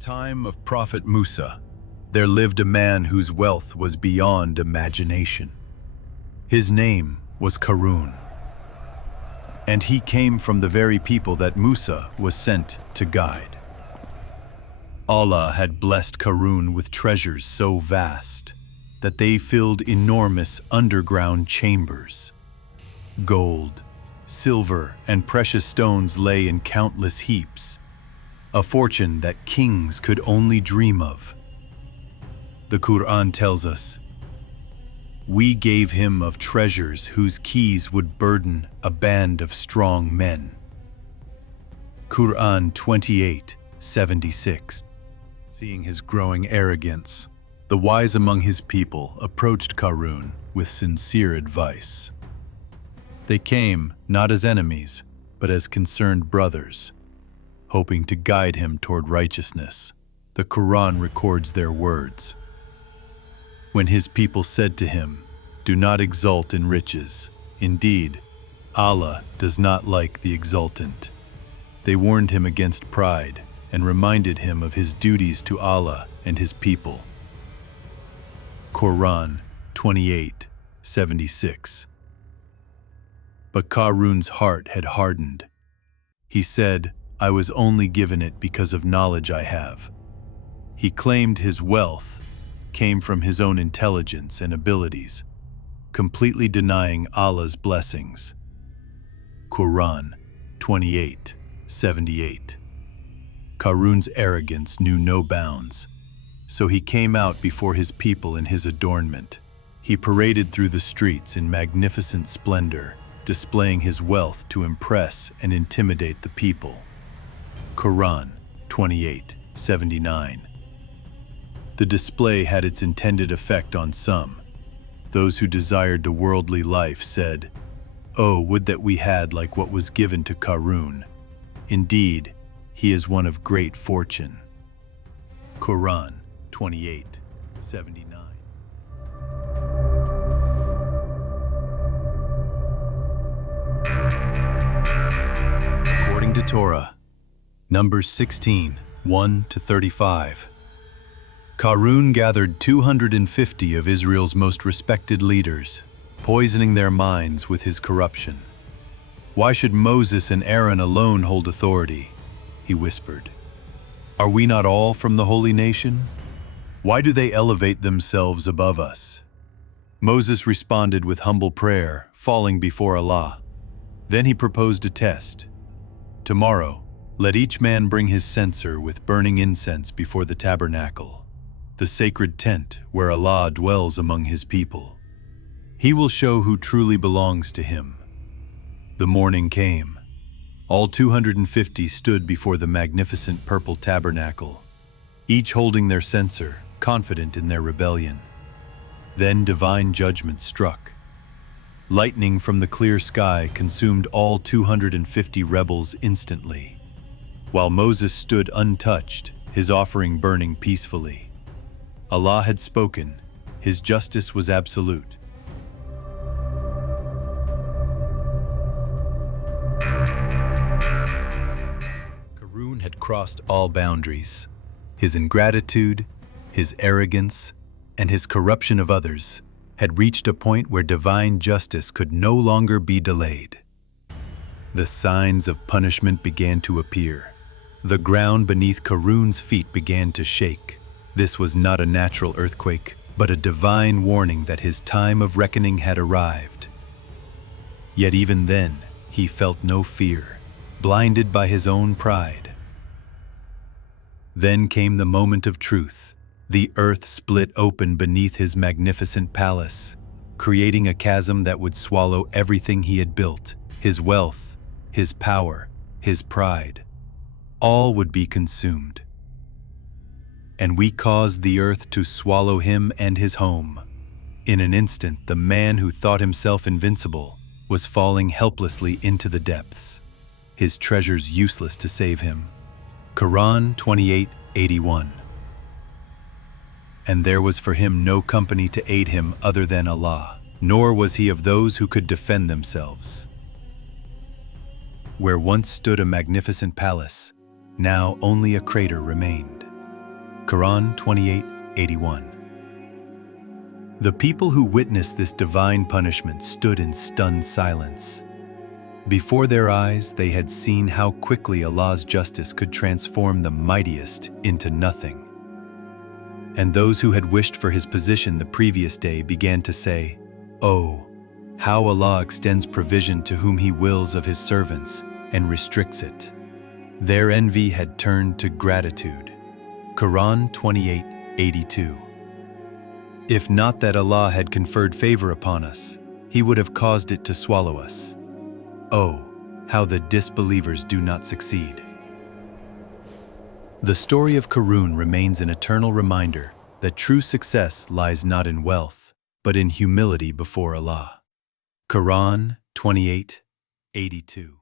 time of Prophet Musa, there lived a man whose wealth was beyond imagination. His name was Qaroon, and he came from the very people that Musa was sent to guide. Allah had blessed Qaroon with treasures so vast that they filled enormous underground chambers. Gold, silver, and precious stones lay in countless heaps, a fortune that kings could only dream of. The Qur'an tells us, "We gave him of treasures whose keys would burden a band of strong men." Qur'an 28:76. Seeing his growing arrogance, the wise among his people approached Qaroon with sincere advice. They came not as enemies, but as concerned brothers, hoping to guide him toward righteousness. The Qur'an records their words. When his people said to him, "Do not exult in riches. Indeed, Allah does not like the exultant," they warned him against pride and reminded him of his duties to Allah and his people. Qur'an 28:76. But Qaroon's heart had hardened. He said, "I was only given it because of knowledge I have." He claimed his wealth came from his own intelligence and abilities, completely denying Allah's blessings. Qur'an 28:78. Qaroon's arrogance knew no bounds, so he came out before his people in his adornment. He paraded through the streets in magnificent splendor, displaying his wealth to impress and intimidate the people. Qur'an 28:79. The display had its intended effect on some. Those who desired the worldly life said, "Oh, would that we had like what was given to Qaroon. Indeed, he is one of great fortune." Qur'an 28:79. According to Torah, Numbers 16:1-35. Qaroon gathered 250 of Israel's most respected leaders, poisoning their minds with his corruption. "Why should Moses and Aaron alone hold authority?" he whispered. "Are we not all from the holy nation? Why do they elevate themselves above us?" Moses responded with humble prayer, falling before Allah. Then he proposed a test. "Tomorrow, let each man bring his censer with burning incense before the tabernacle, the sacred tent where Allah dwells among his people. He will show who truly belongs to him." The morning came. All 250 stood before the magnificent purple tabernacle, each holding their censer, confident in their rebellion. Then divine judgment struck. Lightning from the clear sky consumed all 250 rebels instantly, while Moses stood untouched, his offering burning peacefully. Allah had spoken. His justice was absolute. Qaroon had crossed all boundaries. His ingratitude, his arrogance, and his corruption of others had reached a point where divine justice could no longer be delayed. The signs of punishment began to appear. The ground beneath Qaroon's feet began to shake. This was not a natural earthquake, but a divine warning that his time of reckoning had arrived. Yet even then, he felt no fear, blinded by his own pride. Then came the moment of truth. The earth split open beneath his magnificent palace, creating a chasm that would swallow everything he had built, his wealth, his power, his pride. All would be consumed. And we caused the earth to swallow him and his home. In an instant, the man who thought himself invincible was falling helplessly into the depths, his treasures useless to save him. Qur'an 28:81. And there was for him no company to aid him other than Allah, nor was he of those who could defend themselves. Where once stood a magnificent palace, now only a crater remained. Qur'an 28:81. The people who witnessed this divine punishment stood in stunned silence. Before their eyes, they had seen how quickly Allah's justice could transform the mightiest into nothing. And those who had wished for his position the previous day began to say, "Oh, how Allah extends provision to whom he wills of his servants and restricts it." Their envy had turned to gratitude. Qur'an 28:82. If not that Allah had conferred favor upon us, he would have caused it to swallow us. Oh, how the disbelievers do not succeed. The story of Qaroon remains an eternal reminder that true success lies not in wealth, but in humility before Allah. Qur'an 28:82.